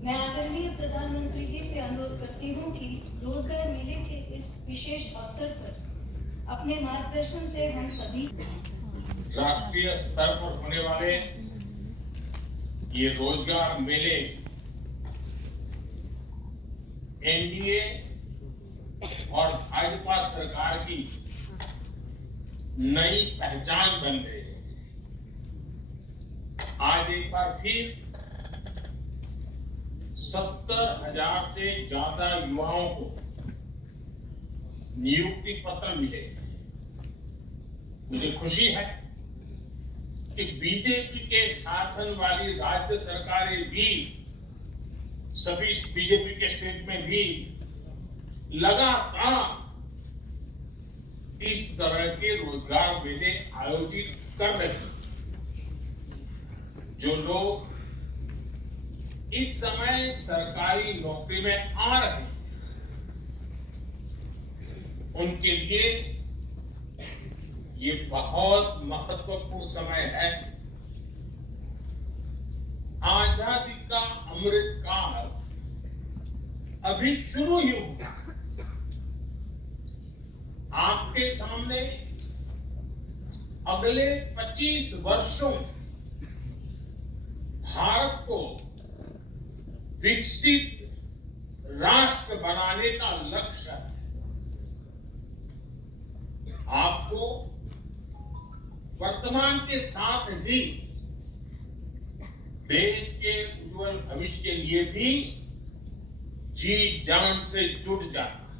मैं आदरणीय प्रधानमंत्री जी से अनुरोध करती हूं कि रोजगार मेले के इस विशेष अवसर पर अपने मार्गदर्शन से हम सभी राष्ट्रीय स्तर पर होने वाले ये रोजगार मेले एनडीए और भाजपा सरकार की नई पहचान बन गई है। आज एक बार फिर 70,000 से ज्यादा युवाओं को नियुक्ति पत्र मिले। मुझे खुशी है कि बीजेपी के शासन वाली राज्य सरकारें भी, सभी बीजेपी के स्टेट में भी लगातार इस तरह के रोजगार मेले आयोजित कर रहे हैं। जो लोग इस समय सरकारी नौकरी में आ रहे हैं, उनके लिए ये बहुत महत्वपूर्ण समय है। आजादी का अमृत काल अभी शुरू ही हुआ। आपके सामने अगले 25 वर्षों भारत को विकसित राष्ट्र बनाने का लक्ष्य है। आपको वर्तमान के साथ ही देश के उज्जवल भविष्य के लिए भी जी जान से जुट जाना है।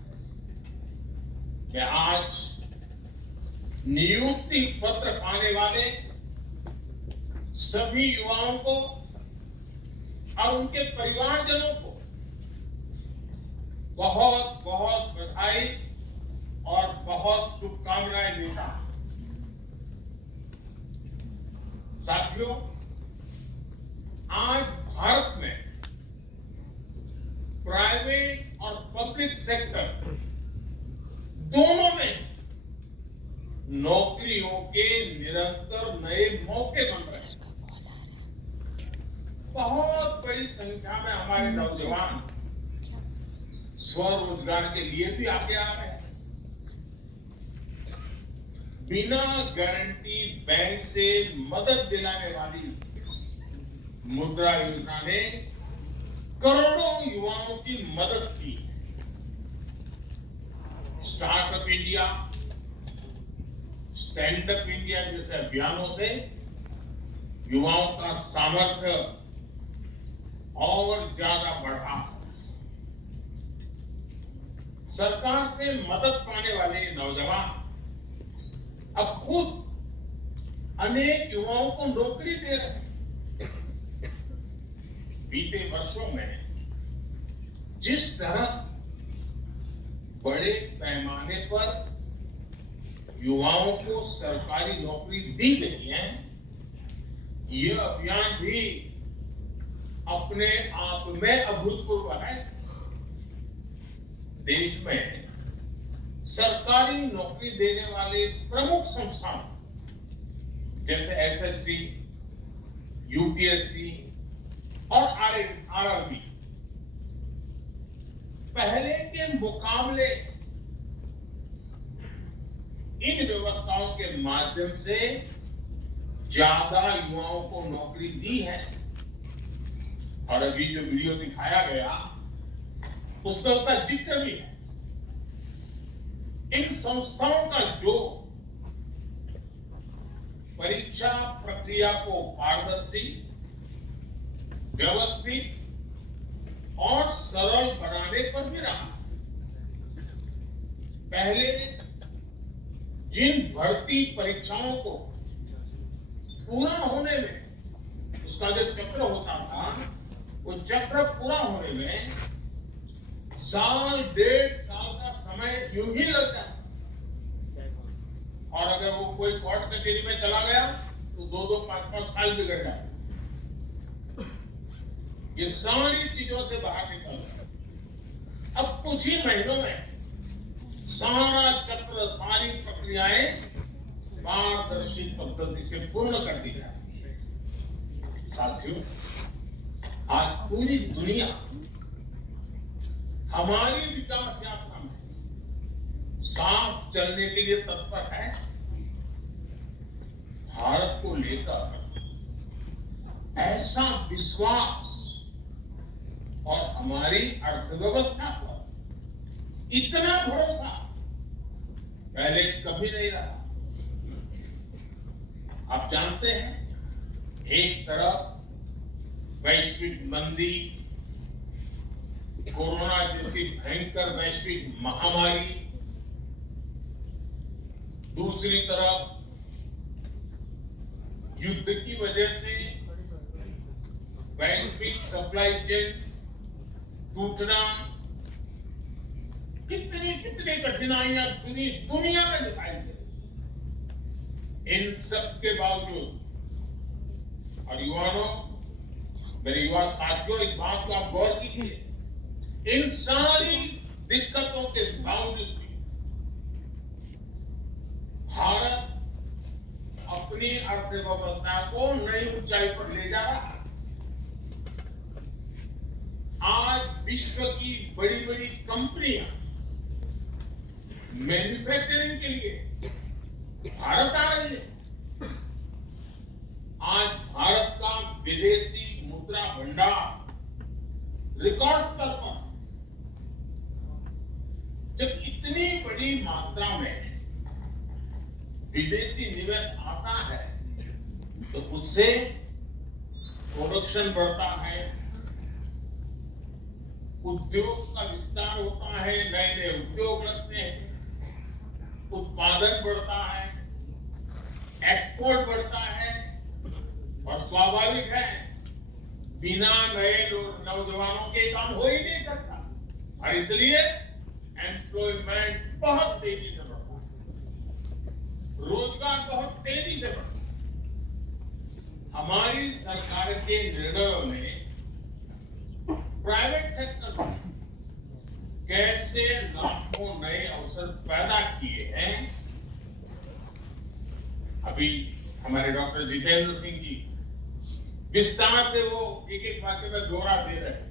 मैं आज नियुक्ति पत्र पाने वाले सभी युवाओं को और उनके परिवारजनों को बहुत बहुत बधाई और बहुत शुभकामनाएं देता हूं। साथियों, आज भारत में प्राइवेट और पब्लिक सेक्टर दोनों में नौकरियों के निरंतर नए मौके बन रहे हैं। बहुत बड़ी संख्या में हमारे नौजवान स्वरोजगार के लिए भी आगे आ रहे हैं। बिना गारंटी बैंक से मदद दिलाने वाली मुद्रा योजना ने करोड़ों युवाओं की मदद की। Startup India, stand up India जैसे अभियानों से युवाओं का सामर्थ्य और ज्यादा बढ़ा। सरकार से मदद पाने वाले नौजवान अब खुद अनेक युवाओं को नौकरी दे रहे हैं। बीते वर्षों में जिस तरह बड़े पैमाने पर युवाओं को सरकारी नौकरी दी गई है, यह अभियान भी अपने आप में अभूतपूर्व है। देश में सरकारी नौकरी देने वाले प्रमुख संस्थान जैसे एसएससी, यूपीएससी और आरआरबी पहले के मुकाबले इन व्यवस्थाओं के माध्यम से ज्यादा युवाओं को नौकरी दी है। और अभी जो वीडियो दिखाया गया उसमें उसका जिक्र भी है। इन संस्थाओं का जो परीक्षा प्रक्रिया को पारदर्शी, व्यवस्थित और सरल बनाने पर भी रहा। पहले जिन भर्ती परीक्षाओं को पूरा होने में उसका जो चक्र होता था, वो चक्र पूरा होने में साल डेढ़ साल का समय यूं ही लग जाता। और अगर वो कोई कोर्ट कचहरी में चला गया तो 2-2, 5-5 साल बिगड़ जाए। ये सारी चीजों से बाहर निकल गए। अब कुछ ही महीनों में सारा चक्र, सारी प्रक्रियाएं पारदर्शी पद्धति से पूर्ण कर दी जाएगी। साथियों, आज पूरी दुनिया हमारी विकास यात्रा में साथ चलने के लिए तत्पर है। भारत को लेकर ऐसा विश्वास और हमारी अर्थव्यवस्था पर इतना भरोसा पहले कभी नहीं रहा। आप जानते हैं, एक तरफ वैश्विक मंदी, कोरोना जैसी भयंकर वैश्विक महामारी, दूसरी तरफ युद्ध की वजह से वैश्विक सप्लाई चेन टूटना, कितनी कितनी कठिनाइयां दुनिया में दिखाई दे रही। इन सब के बावजूद, और युवाओं, मेरे युवा साथियों, इस बात को आप गौर कीजिए, इन सारी दिक्कतों के बावजूद भी भारत अपनी अर्थव्यवस्था को नई ऊंचाई पर ले जा रहा है। आज विश्व की बड़ी बड़ी कंपनियां मैन्युफैक्चरिंग के लिए भारत आ रही है। आज भारत का विदेशी मुद्रा भंडार रिकॉर्ड स्तर पर। जब इतनी बड़ी मात्रा में विदेशी निवेश आता है तो उससे प्रोडक्शन बढ़ता है, उद्योग का विस्तार होता है, नए नए उद्योग लगते हैं, उत्पादन बढ़ता है, एक्सपोर्ट बढ़ता है, और स्वाभाविक है बिना नए नौजवानों के काम हो ही नहीं सकता, और इसलिए एम्प्लॉयमेंट बहुत तेजी से बढ़ता है, रोजगार बहुत तेजी से बढ़ता है। हमारी सरकार के निर्णयों ने प्राइवेट सेक्टर में कैसे लाखों नए अवसर पैदा किए हैं। अभी हमारे डॉक्टर जितेंद्र सिंह जी विस्तार से वो एक एक वाक्य में जोड़ा दे रहे हैं,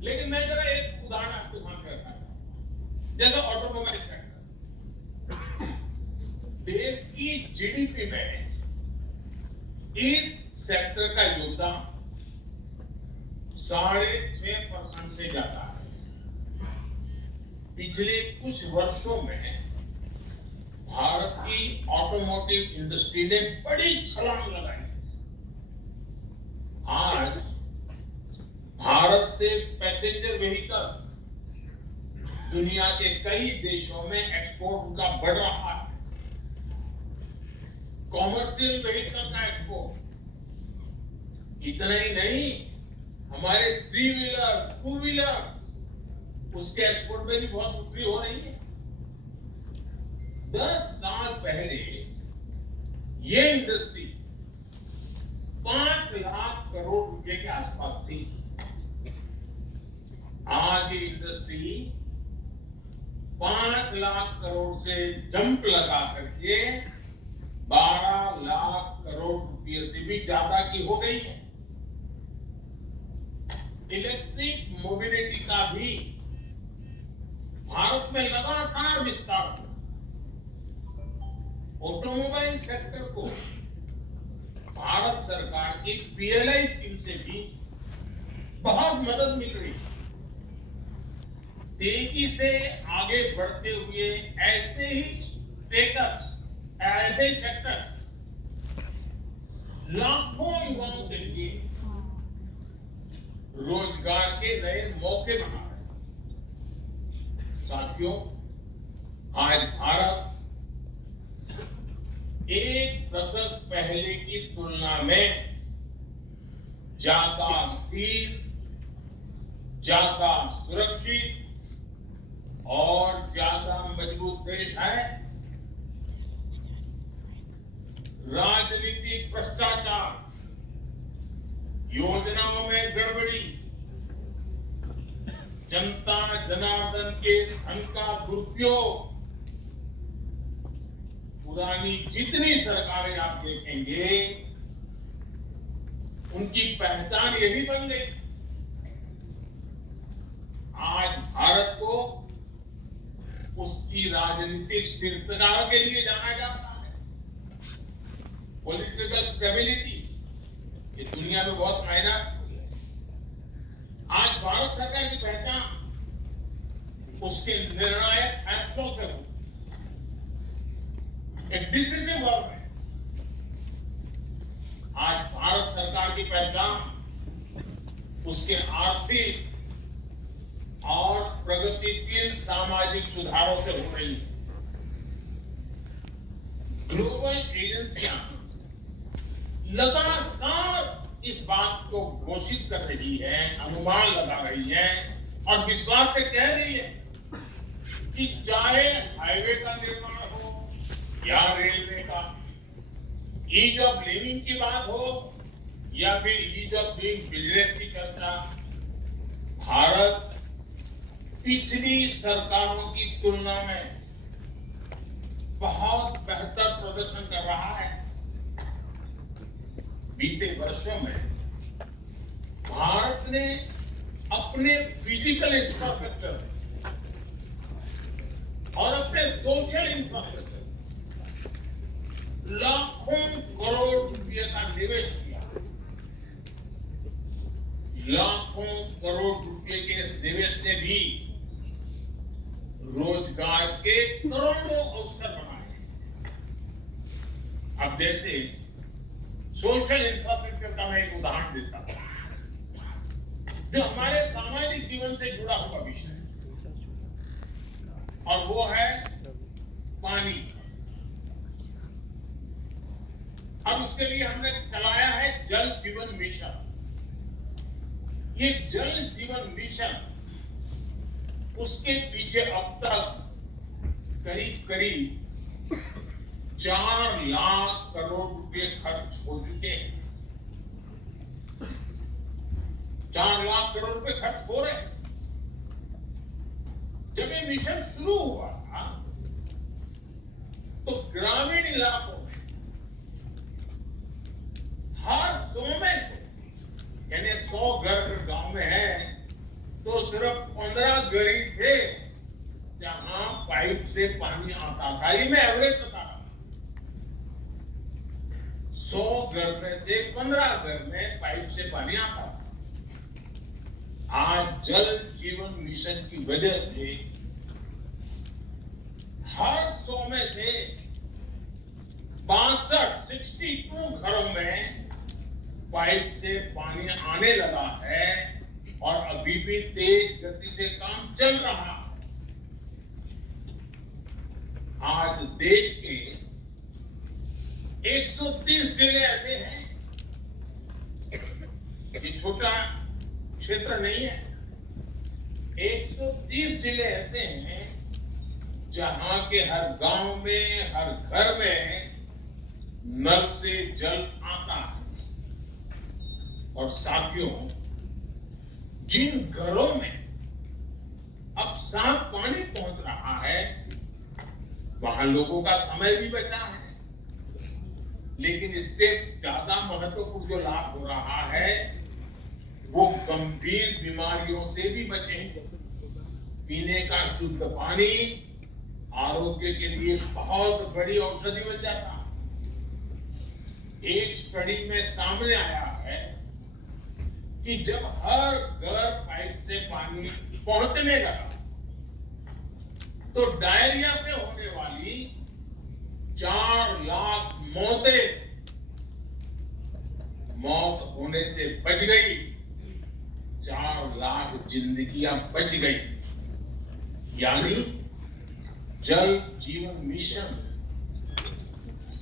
लेकिन मैं जरा एक उदाहरण आपके सामने रखना चाहता हूं। जैसे ऑटोमोबाइल सेक्टर, देश की जीडीपी में इस सेक्टर का योगदान 6.5% से ज्यादा है। पिछले कुछ वर्षों में भारत की ऑटोमोटिव इंडस्ट्री ने बड़ी छलांग लगाई। आज भारत से पैसेंजर व्हीकल दुनिया के कई देशों में एक्सपोर्ट उनका बढ़ रहा है। कॉमर्शियल व्हीकल का एक्सपोर्ट, इतना ही नहीं, हमारे 3 व्हीलर 2 व्हीलर उसके एक्सपोर्ट में भी बहुत वृद्धि हो रही है। 10 साल पहले ये इंडस्ट्री 5 लाख करोड़ रुपए के आसपास थी। आज ये इंडस्ट्री 5 लाख करोड़ से जंप लगा करके 12 लाख करोड़ रुपए से भी ज्यादा की हो गई है। इलेक्ट्रिक मोबिलिटी का भी भारत में लगातार विस्तार हुआ। ऑटोमोबाइल सेक्टर को भारत सरकार की पीएलआई स्कीम से भी बहुत मदद मिल रही है। तेजी से आगे बढ़ते हुए ऐसे ही सेक्टर्स लाखों युवाओं के लिए रोजगार के नए मौके बना रहे हैं। साथियों, आज भारत एक दशक पहले की तुलना में ज्यादा स्थिर, ज्यादा सुरक्षित और ज्यादा मजबूत देश है। राजनीतिक भ्रष्टाचार, योजनाओं में गड़बड़ी, जनता जनार्दन के धन का दुरुपयोग, पुरानी जितनी सरकारें आप देखेंगे उनकी पहचान यही बन गई। आज भारत को उसकी राजनीतिक स्थिरता के लिए जाना जाता है। पॉलिटिकल स्टेबिलिटी ये दुनिया में बहुत मायना रखती है। आज भारत सरकार की पहचान उसके निर्णायक फैसलों से हो। एक डिसिसिव गवर्नमेंट। आज भारत सरकार की पहचान उसके आर्थिक और प्रगतिशील सामाजिक सुधारों से हो रही है। ग्लोबल एजेंसियां लगातार इस बात को घोषित कर रही है, अनुमान लगा रही है और विश्वास से कह रही है कि चाहे हाईवे का निर्माण हो या रेलवे का, ईज ऑफ लिविंग की बात हो या फिर ईज ऑफ डूइंग बिजनेस की चर्चा, भारत पिछली सरकारों की तुलना में बहुत बेहतर प्रदर्शन कर रहा है। बीते वर्षों में भारत ने अपने फिजिकल इंफ्रास्ट्रक्चर और अपने सोशल इंफ्रास्ट्रक्चर लाखों करोड़ रुपए का निवेश किया। लाखों करोड़ रुपए के इस निवेश ने भी रोजगार के करोड़ों अवसर बनाए। अब जैसे सोशल इंफ्रास्ट्रक्चर का मैं एक उदाहरण देता हूं, जो हमारे सामाजिक जीवन से जुड़ा हुआ विषय है, और वो है पानी। अब उसके लिए हमने चलाया है जल जीवन मिशन। ये जल जीवन मिशन, उसके पीछे अब तक करीब करीब 4 लाख करोड़ रुपए खर्च हो चुके हैं। 4 लाख करोड़ रुपए खर्च हो रहे हैं। जब ये मिशन शुरू हुआ था तो ग्रामीण इलाकों में हर 100 में से, यानी 100 घर गांव में है तो सिर्फ 15 घर ही थे जहां पाइप से पानी आता था। ये मैं एवरेज बता रहा हूं। 100 घर में से 15 घर में पाइप से पानी आता था। आज जल जीवन मिशन की वजह से हर 100 में से 62 घरों में पाइप से पानी आने लगा है और अभी भी तेज गति से काम चल रहा है। आज देश के 130 जिले ऐसे हैं, ये छोटा क्षेत्र नहीं है, 130 जिले ऐसे हैं जहां के हर गांव में, हर घर में नल से जल आता है। और साथियों, जिन घरों में अब साफ पानी पहुंच रहा है वहां लोगों का समय भी बचा है, लेकिन इससे ज्यादा महत्वपूर्ण जो लाभ हो रहा है वो गंभीर बीमारियों से भी बचेंगे। पीने का शुद्ध पानी आरोग्य के लिए बहुत बड़ी औषधि बन जाता है। एक स्टडी में सामने आया है कि जब हर घर पाइप से पानी पहुंचने लगा तो डायरिया से होने वाली 4 लाख मौत होने से बच गई। 4 लाख जिंदगियां बच गई। यानी जल जीवन मिशन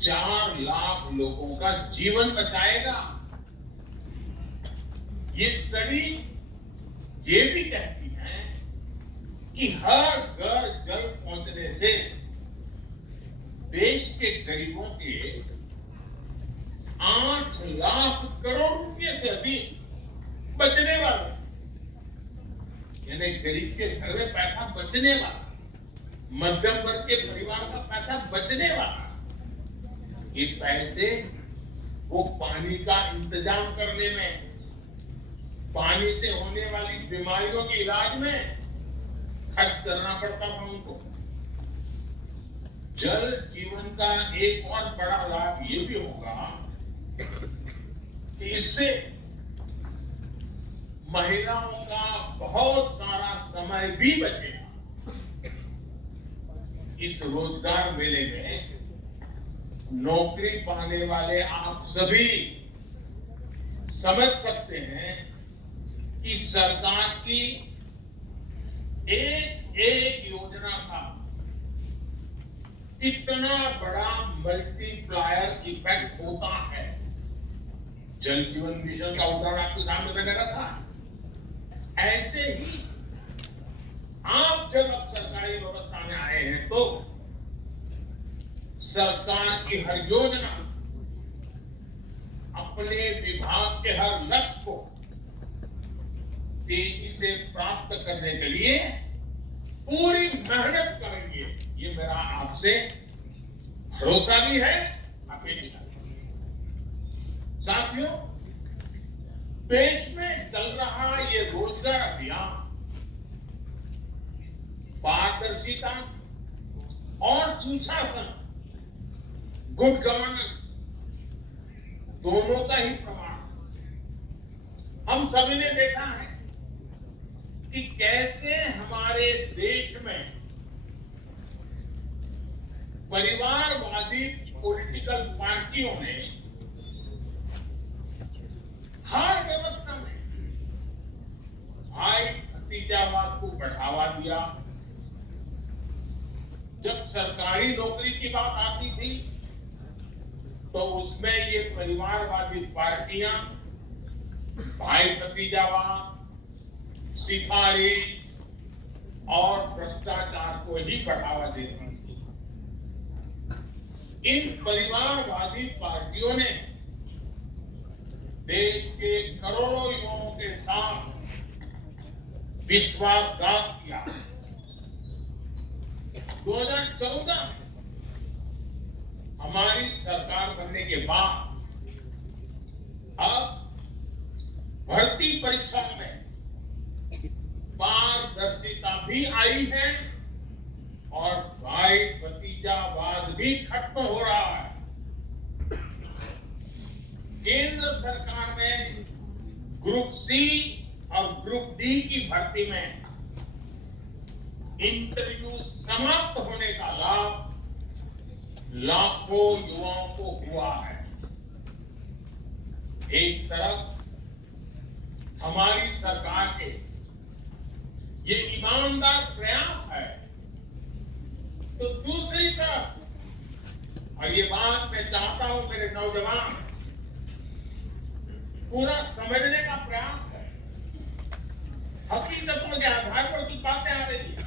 4 लाख लोगों का जीवन बचाएगा। ये स्टडी ये भी कहती है कि हर घर जल पहुंचने से देश के गरीबों के 8 लाख करोड़ रुपए से अधिक बचने वाले, यानी गरीब के घर में पैसा बचने वाला, मध्यम वर्ग के परिवार का पैसा बचने वाला, ये पैसे वो पानी का इंतजाम करने में, पानी से होने वाली बीमारियों के इलाज में खर्च करना पड़ता था उनको। जल जीवन का एक और बड़ा लाभ ये भी होगा कि इससे महिलाओं का बहुत सारा समय भी बचेगा। इस रोजगार मेले में नौकरी पाने वाले आप सभी समझ सकते हैं कि सरकार की एक एक योजना का कितना बड़ा मल्टीप्लायर इफेक्ट होता है। जल जीवन मिशन का उदाहरण आपके सामने मैंने रखा। ऐसे ही आप जब अब सरकारी व्यवस्था में आए हैं तो सरकार की हर योजना अपने विभाग के हर लक्ष्य को तेजी से प्राप्त करने के लिए पूरी मेहनत करेंगे, ये मेरा आपसे भरोसा भी है, अपेक्षा भी है। साथियों, देश में चल रहा ये रोजगार अभियान पारदर्शिता और सुशासन, गुड गवर्नेंस दोनों का ही प्रमाण। हम सभी ने देखा है कि कैसे हमारे देश में परिवारवादी पॉलिटिकल पार्टियों ने हर व्यवस्था में भाई भतीजावाद को बढ़ावा दिया। जब सरकारी नौकरी की बात आती थी तो उसमें ये परिवारवादी पार्टियां भाई भतीजावाद, सिफारिश और भ्रष्टाचार को ही बढ़ावा देती थी। इन परिवारवादी पार्टियों ने देश के करोड़ों युवाओं के साथ विश्वासघात किया। 2014 हमारी सरकार बनने के बाद अब भर्ती परीक्षाओं में पारदर्शिता भी आई है और भाई भतीजावाद भी खत्म हो रहा है। केंद्र सरकार ने ग्रुप सी और ग्रुप डी की भर्ती में इंटरव्यू समाप्त होने का लाभ लाखों युवाओं को हुआ है। एक तरफ हमारी सरकार के ये ईमानदार प्रयास है तो दूसरी तरफ, और ये बात मैं चाहता हूं मेरे नौजवान पूरा समझने का प्रयास है, हकीकतों के आधार पर कुछ बातें आ रही है।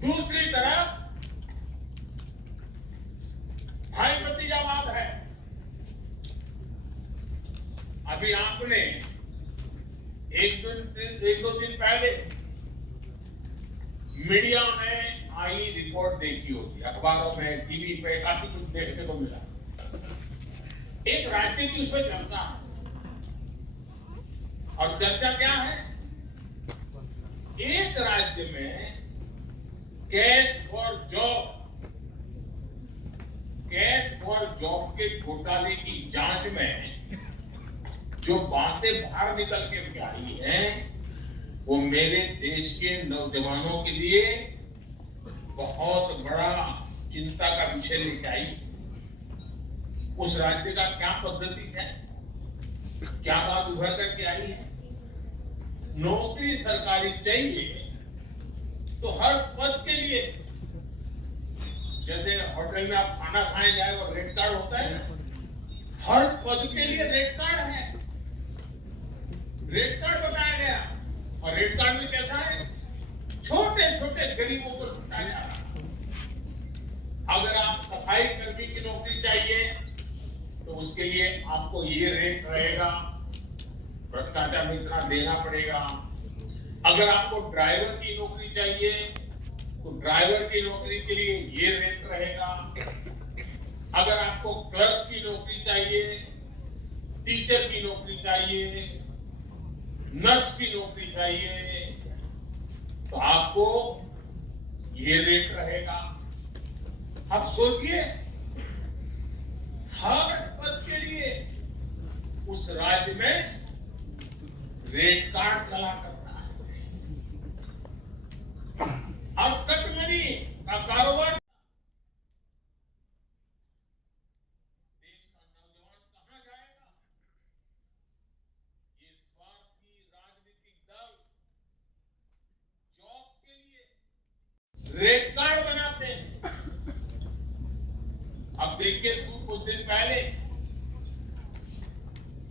दूसरी तरफ भाई भतीजावाद है। अभी आपने एक दो दिन पहले मीडिया में आई रिपोर्ट देखी होगी, अखबारों में, टीवी पे काफी कुछ देखने को मिला। एक राज्य की उसमें चर्चा है और चर्चा क्या है? एक राज्य में कैश फॉर जॉब के घोटाले की जांच में जो बातें बाहर निकल के आई हैं वो मेरे देश के नौजवानों के लिए बहुत बड़ा चिंता का विषय लेके आई। उस राज्य का क्या पद्धति है, क्या बात उभर करके आई है? नौकरी सरकारी चाहिए तो हर पद के लिए, जैसे होटल में आप खाना खाए जाए और रेट कार्ड होता है ना, हर पद के लिए रेट कार्ड है। रेट कार्ड बताया गया और रेट कार्ड में कैसा है? छोटे छोटे गरीबों को लुटाया जा रहा। अगर आप सफाई कर्मी की नौकरी चाहिए तो उसके लिए आपको ये रेट रहेगा, भ्रष्टाचार में इतना देना पड़ेगा। अगर आपको ड्राइवर की नौकरी चाहिए तो ड्राइवर की नौकरी के लिए ये रेट रहेगा। अगर आपको क्लर्क की नौकरी चाहिए, टीचर की नौकरी चाहिए, नर्स की नौकरी चाहिए, तो आपको ये रेट रहेगा। अब सोचिए, हर पद के लिए उस राज्य में रेट कार्ड चला करता है। अब कटमनी का कारोबार, देश का नौजवान कहां जाएगा? ये स्वार्थी राजनीतिक दल जॉब के लिए रेट कार्ड बनाते हैं। अब देखिए, कुछ दिन पहले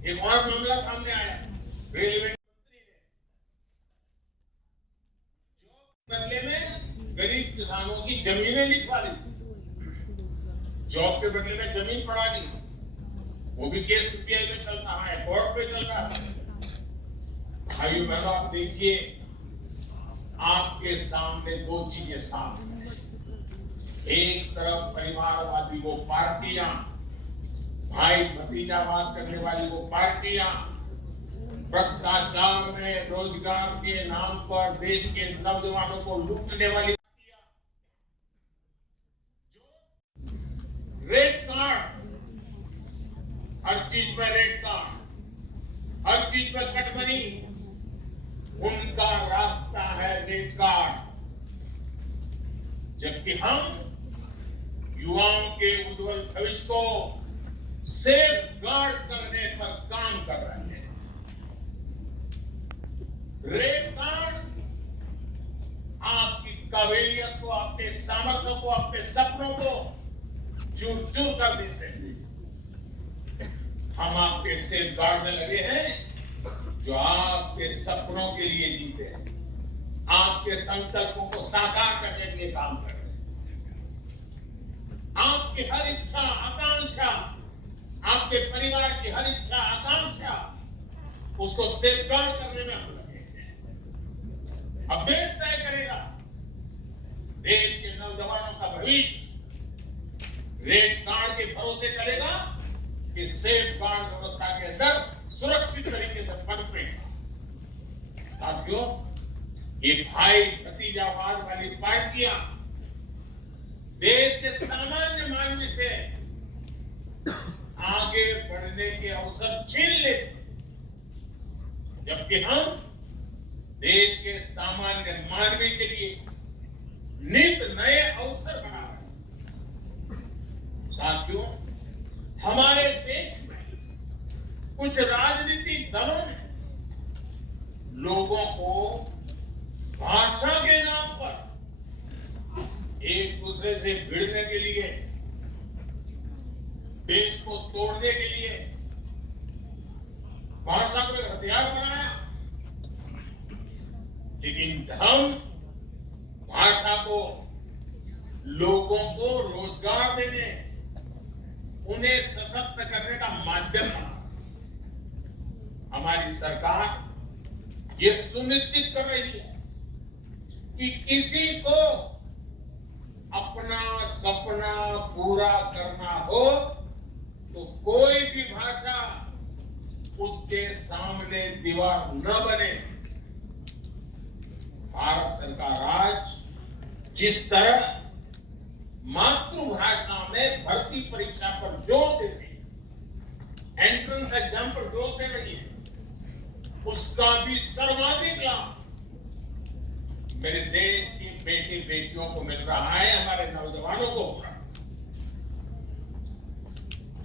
एक और मामला सामने आया। रेलवे मंत्री ने जॉब बदले में गरीब किसानों की जमीनें लिखवा दी थी। जॉब के बदले में जमीन पड़ा दी, वो भी केस सीबीआई में चल रहा है, कोर्ट पे चल रहा है। भाइयों बहनों, आप देखिए, आपके सामने दो चीजें साफ हैं। एक तरफ परिवारवादी वो पार्टियां, भाई भतीजावाद करने वाली वो पार्टियां, भ्रष्टाचार में रोजगार के नाम पर देश के नौजवानों को लूटने वाली पार्टियां, जो रेट कार्ड, हर चीज में रेट कार्ड, हर चीज में कटमनी, उनका रास्ता है रेट कार्ड। जबकि हम युवाओं के उज्जवल भविष्य को सेफ गार्ड करने पर काम कर रहे हैं। रेट कार्ड आपकी काबिलियत को, आपके सामर्थ्य को, आपके सपनों को चूर चूर कर देते हैं। हम आपके सेफ गार्ड में लगे हैं जो आपके सपनों के लिए जीते हैं, आपके संकल्पों को साकार करने के लिए काम कर रहे हैं। आपकी हर इच्छा आकांक्षा, आपके परिवार की हर इच्छा आकांक्षा, उसको सेफगार्ड करने में हम लगे हैं। अब देश तय करेगा, देश के नौजवानों का भविष्य रेट कार्ड के भरोसे करेगा कि सेफगार्ड व्यवस्था के अंदर सुरक्षित तरीके से पनपेगा। साथियों, ये भाई भतीजावाद वाली पार्टियां देश के सामान्य मानवी से आगे बढ़ने के अवसर छीन लेते, जबकि हम देश के सामान्य मानवी के लिए नित नए अवसर बना रहे हैं। साथियों, हमारे देश में कुछ राजनीतिक दलों ने लोगों को भाषा के नाम पर एक दूसरे से भिड़ने के लिए, देश को तोड़ने के लिए भाषा को एक हथियार बनाया। लेकिन हम भाषा को लोगों को रोजगार देने, उन्हें सशक्त करने का माध्यम बना। हमारी सरकार ये सुनिश्चित कर रही है कि किसी को अपना सपना पूरा करना हो तो कोई भी भाषा उसके सामने दीवार न बने। भारत सरकार आज जिस तरह मातृभाषा में भर्ती परीक्षा पर जोर दे रही है, एंट्रेंस एग्जाम पर जोर दे रही है, उसका भी सर्वाधिक लाभ मेरे देश की बेटी बेटियों को मिल रहा है, हमारे नौजवानों को हो रहा है।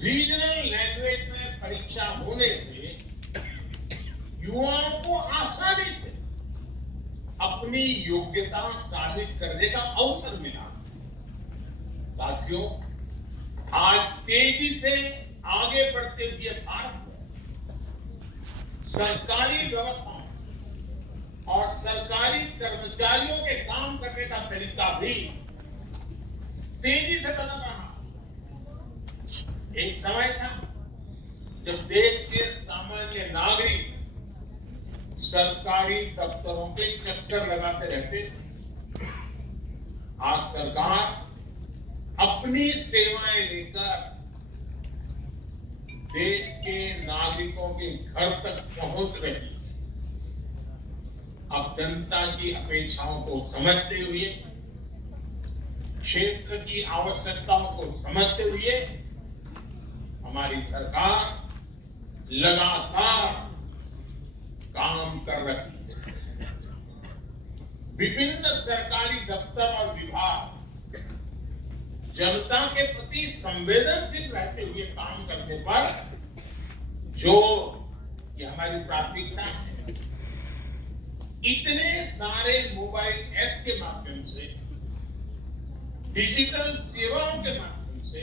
रीजनल लैंग्वेज में परीक्षा होने से युवाओं को आसानी से अपनी योग्यता साबित करने का अवसर मिला। साथियों, आज तेजी से आगे बढ़ते हुए भारत में सरकारी व्यवस्था और सरकारी कर्मचारियों के काम करने का तरीका भी तेजी से बदल रहा। एक समय था जब देश के सामान्य नागरिक सरकारी दफ्तरों के चक्कर लगाते रहते थे। आज सरकार अपनी सेवाएं लेकर देश के नागरिकों के घर तक पहुंच रही है। अब जनता की अपेक्षाओं को समझते हुए, क्षेत्र की आवश्यकताओं को समझते हुए हमारी सरकार लगातार काम कर रही है। विभिन्न सरकारी दफ्तर और विभाग जनता के प्रति संवेदनशील रहते हुए काम करने पर जो ये हमारी प्राथमिकता है। इतने सारे मोबाइल ऐप के माध्यम से, डिजिटल सेवाओं के माध्यम से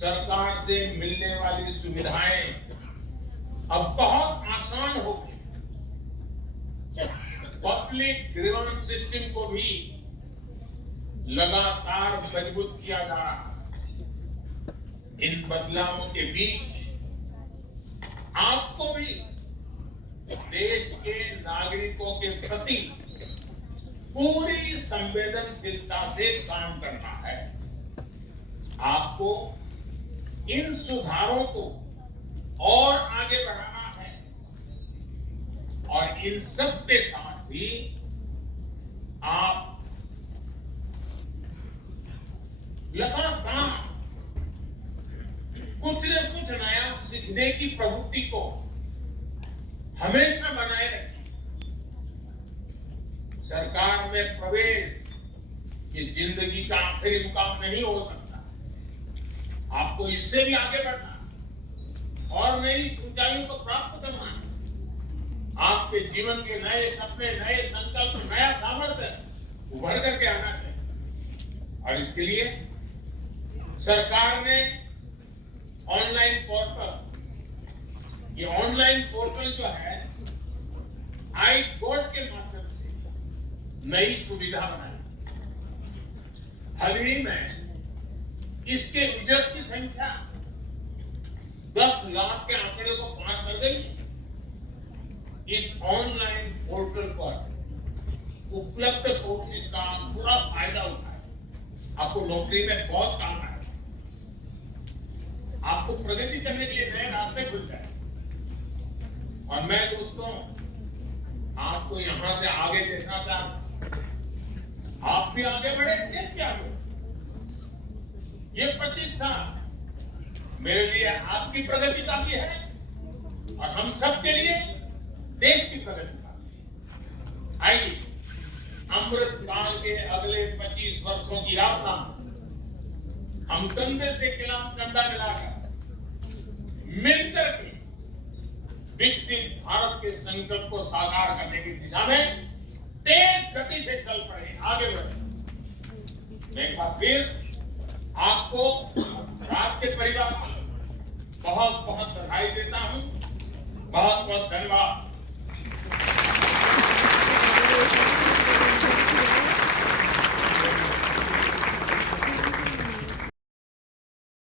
सरकार से मिलने वाली सुविधाएं अब बहुत आसान हो गई। पब्लिक ग्रीवेंस सिस्टम को भी लगातार मजबूत किया जा रहा है। इन बदलावों के बीच आपको भी देश के नागरिकों के प्रति पूरी संवेदनशीलता से काम करना है। आपको इन सुधारों को और आगे बढ़ाना है और इन सब के साथ ही आप लगातार कुछ न कुछ नया सीखने की प्रवृत्ति को हमेशा बनाए रखें। सरकार में प्रवेश ये जिंदगी का आखिरी मुकाम नहीं हो सकता। आपको इससे भी आगे बढ़ना और नई ऊंचाइयों को प्राप्त करना है। आपके जीवन के नए सपने, नए संकल्प, नया सामर्थ्य उभर करके आना चाहिए और इसके लिए सरकार ने ऑनलाइन पोर्टल, ये ऑनलाइन पोर्टल जो है आई कोड के माध्यम से नई सुविधा बनाई। हाल ही में इसके यूजर्स की संख्या 10 लाख के आंकड़े को पार कर गई। इस ऑनलाइन पोर्टल पर उपलब्ध कोर्सेज का पूरा फायदा उठाएं। आपको नौकरी में बहुत काम आए, आपको प्रगति करने के लिए नए रास्ते खुल जाए। और मैं दोस्तों आपको यहां से आगे देखना चाहता हूं। आप भी आगे बढ़े, ये क्या हो? ये 25 साल मेरे लिए आपकी प्रगति का भी है और हम सब के लिए देश की प्रगति का। आइए अमृत काल के अगले 25 वर्षों की यात्रा हम कंधे से कंधा मिलाकर मिलकर के विकसित भारत के संकल्प को साकार करने की दिशा में तेज गति से चल पड़े, आगे बढ़े। मैं एक बार फिर आपको और आपके परिवार को बहुत बहुत बधाई देता हूं। बहुत बहुत धन्यवाद।